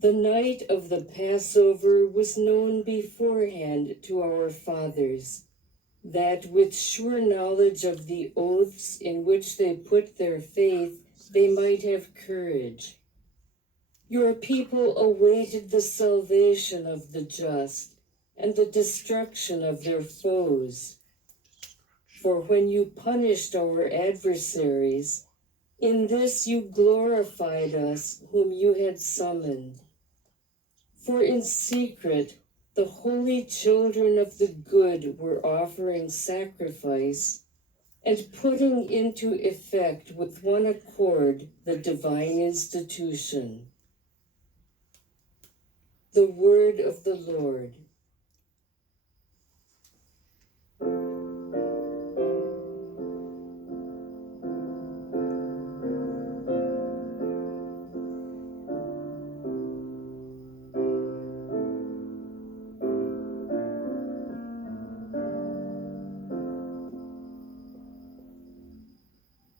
The night of the Passover was known beforehand to our fathers, that with sure knowledge of the oaths in which they put their faith, they might have courage. Your people awaited the salvation of the just and the destruction of their foes. For when you punished our adversaries, in this you glorified us whom you had summoned. For in secret, the holy children of the good were offering sacrifice and putting into effect with one accord the divine institution. The word of the Lord.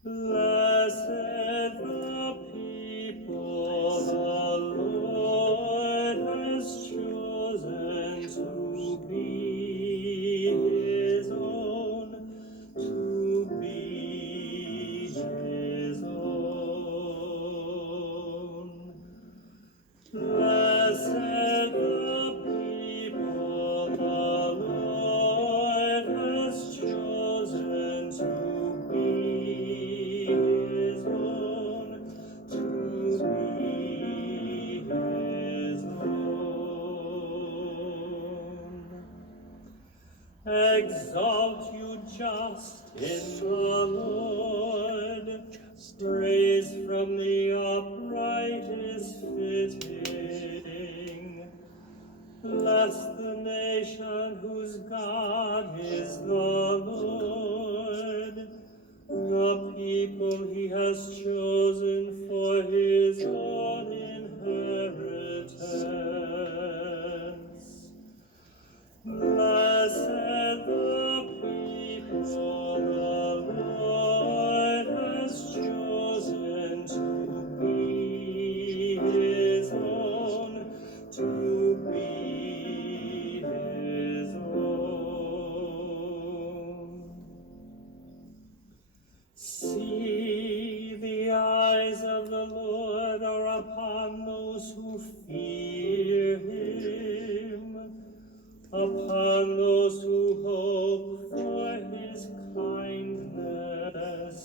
Blessed the people the Lord has chosen to be his own, to be his own. Blessed the people the Lord has chosen to be his own, to be his own. Exalt you just in the Lord, praise from the upright is fitting. Bless the nation whose God is the Lord, the people he has chosen for his own inheritance. Blessed the people the Lord has chosen to be his own, to be his own. See, the eyes of the Lord are upon those who fear him, upon those who hope for his kindness,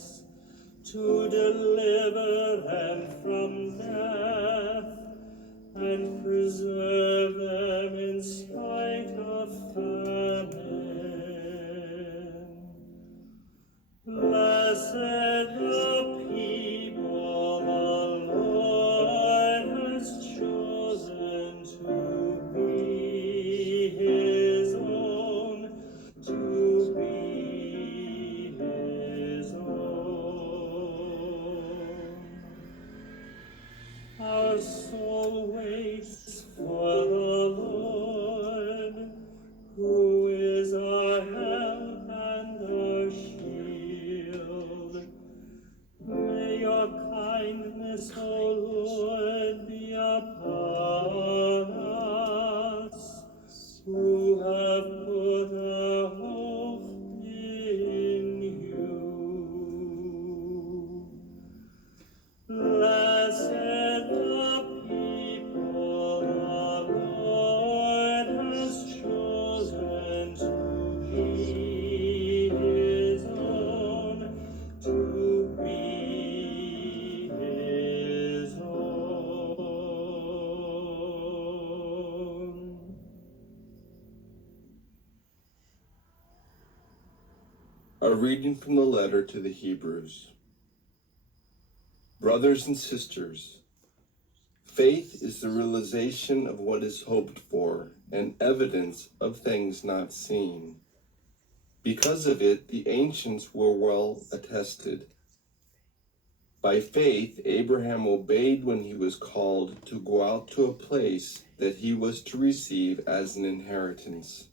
to deliver them from death and preserve them in spite of famine. Blessed the people the Lord has chosen to be his own, to be his own. Our soul waits for the Lord, who is our help and our shield. May your kindness, O Lord, be upon us, who have put our hope in you. Blessed the people the Lord has chosen to be his own, to be his own. A reading from the letter to the Hebrews. Brothers and sisters, faith is the realization of what is hoped for and evidence of things not seen. Because of it, the ancients were well attested. By faith, Abraham obeyed when he was called to go out to a place that he was to receive as an inheritance.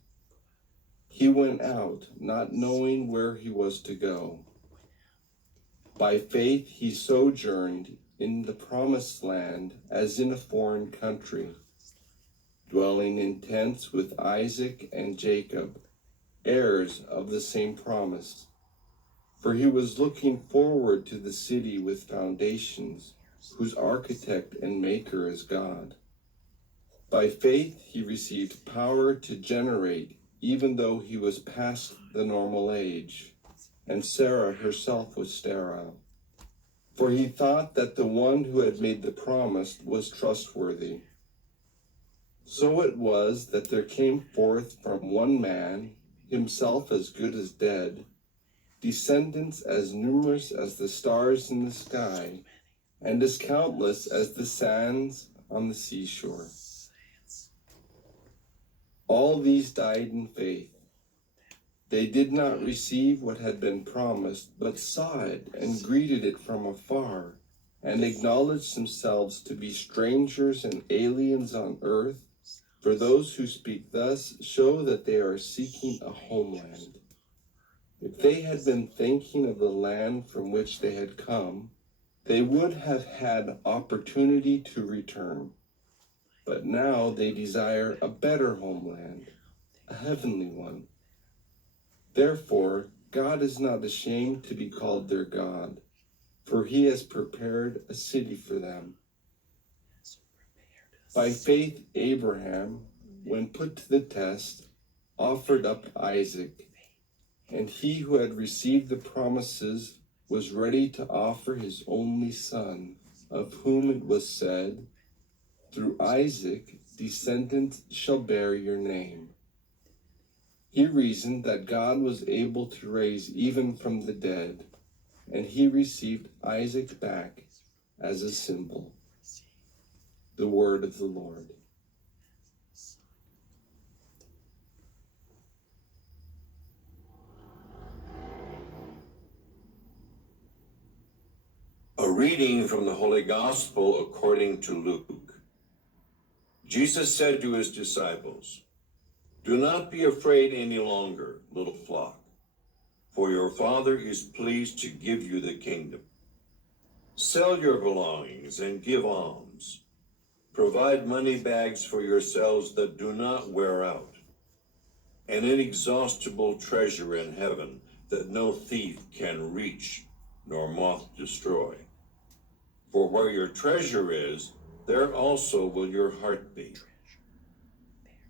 He went out, not knowing where he was to go. By faith, he sojourned in the promised land as in a foreign country, dwelling in tents with Isaac and Jacob, heirs of the same promise. For he was looking forward to the city with foundations, whose architect and maker is God. By faith he received power to generate, even though he was past the normal age, and Sarah herself was sterile. For he thought that the one who had made the promise was trustworthy. So it was that there came forth from one man, himself as good as dead, descendants as numerous as the stars in the sky, and as countless as the sands on the seashore. All these died in faith. They did not receive what had been promised, but saw it and greeted it from afar, and acknowledged themselves to be strangers and aliens on earth. For those who speak thus show that they are seeking a homeland. If they had been thinking of the land from which they had come, they would have had opportunity to return. But now they desire a better homeland, a heavenly one. Therefore, God is not ashamed to be called their God, for he has prepared a city for them. By faith, Abraham, when put to the test, offered up Isaac, and he who had received the promises was ready to offer his only son, of whom it was said, "Through Isaac descendants shall bear your name." He reasoned that God was able to raise even from the dead, and he received Isaac back as a symbol. The word of the Lord. A reading from the Holy Gospel according to Luke. Jesus said to his disciples, "Do not be afraid any longer, little flock, for your Father is pleased to give you the kingdom. Sell your belongings and give alms. Provide money bags for yourselves that do not wear out, an inexhaustible treasure in heaven that no thief can reach nor moth destroy. For where your treasure is, there also will your heart be.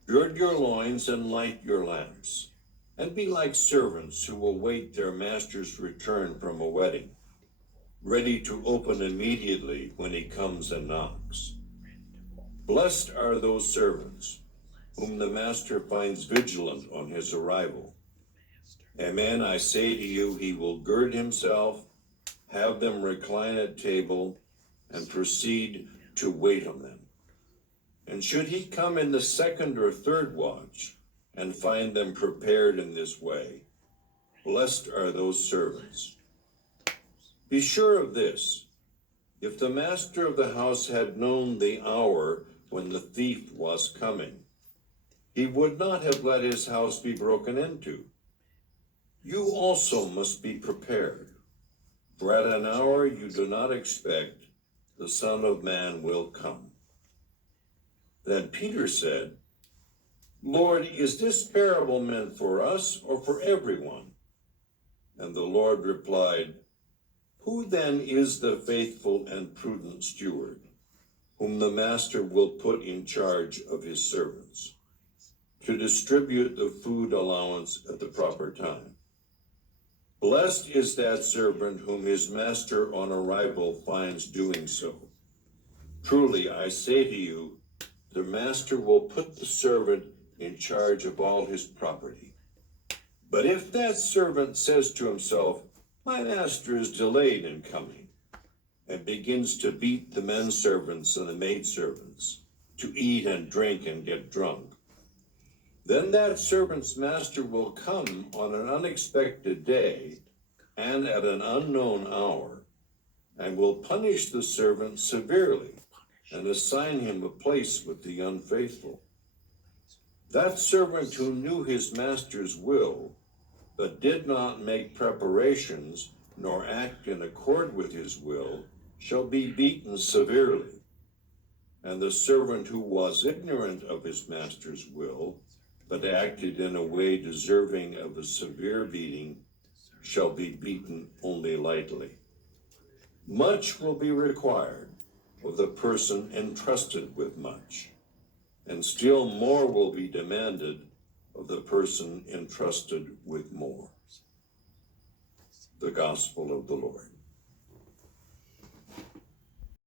Gird your loins and light your lamps, and be like servants who will wait their master's return from a wedding, ready to open immediately when he comes and knocks. Blessed are those servants whom the master finds vigilant on his arrival. Amen, I say to you, he will gird himself, have them recline at table, and proceed to wait on them. And should he come in the second or third watch and find them prepared in this way, blessed are those servants. Be sure of this, if the master of the house had known the hour when the thief was coming, he would not have let his house be broken into. You also must be prepared, for at an hour you do not expect, the Son of Man will come." Then Peter said, "Lord, is this parable meant for us or for everyone?" And the Lord replied, "Who then is the faithful and prudent steward, whom the master will put in charge of his servants, to distribute the food allowance at the proper time? Blessed is that servant whom his master on arrival finds doing so. Truly, I say to you, the master will put the servant in charge of all his property. But if that servant says to himself, 'My master is delayed in coming,' and begins to beat the men servants and the maid servants, to eat and drink and get drunk, then that servant's master will come on an unexpected day and at an unknown hour, and will punish the servant severely and assign him a place with the unfaithful. That servant who knew his master's will, but did not make preparations nor act in accord with his will, shall be beaten severely, and the servant who was ignorant of his master's will, but acted in a way deserving of a severe beating, shall be beaten only lightly. Much will be required of the person entrusted with much, and still more will be demanded of the person entrusted with more. The Gospel of the Lord.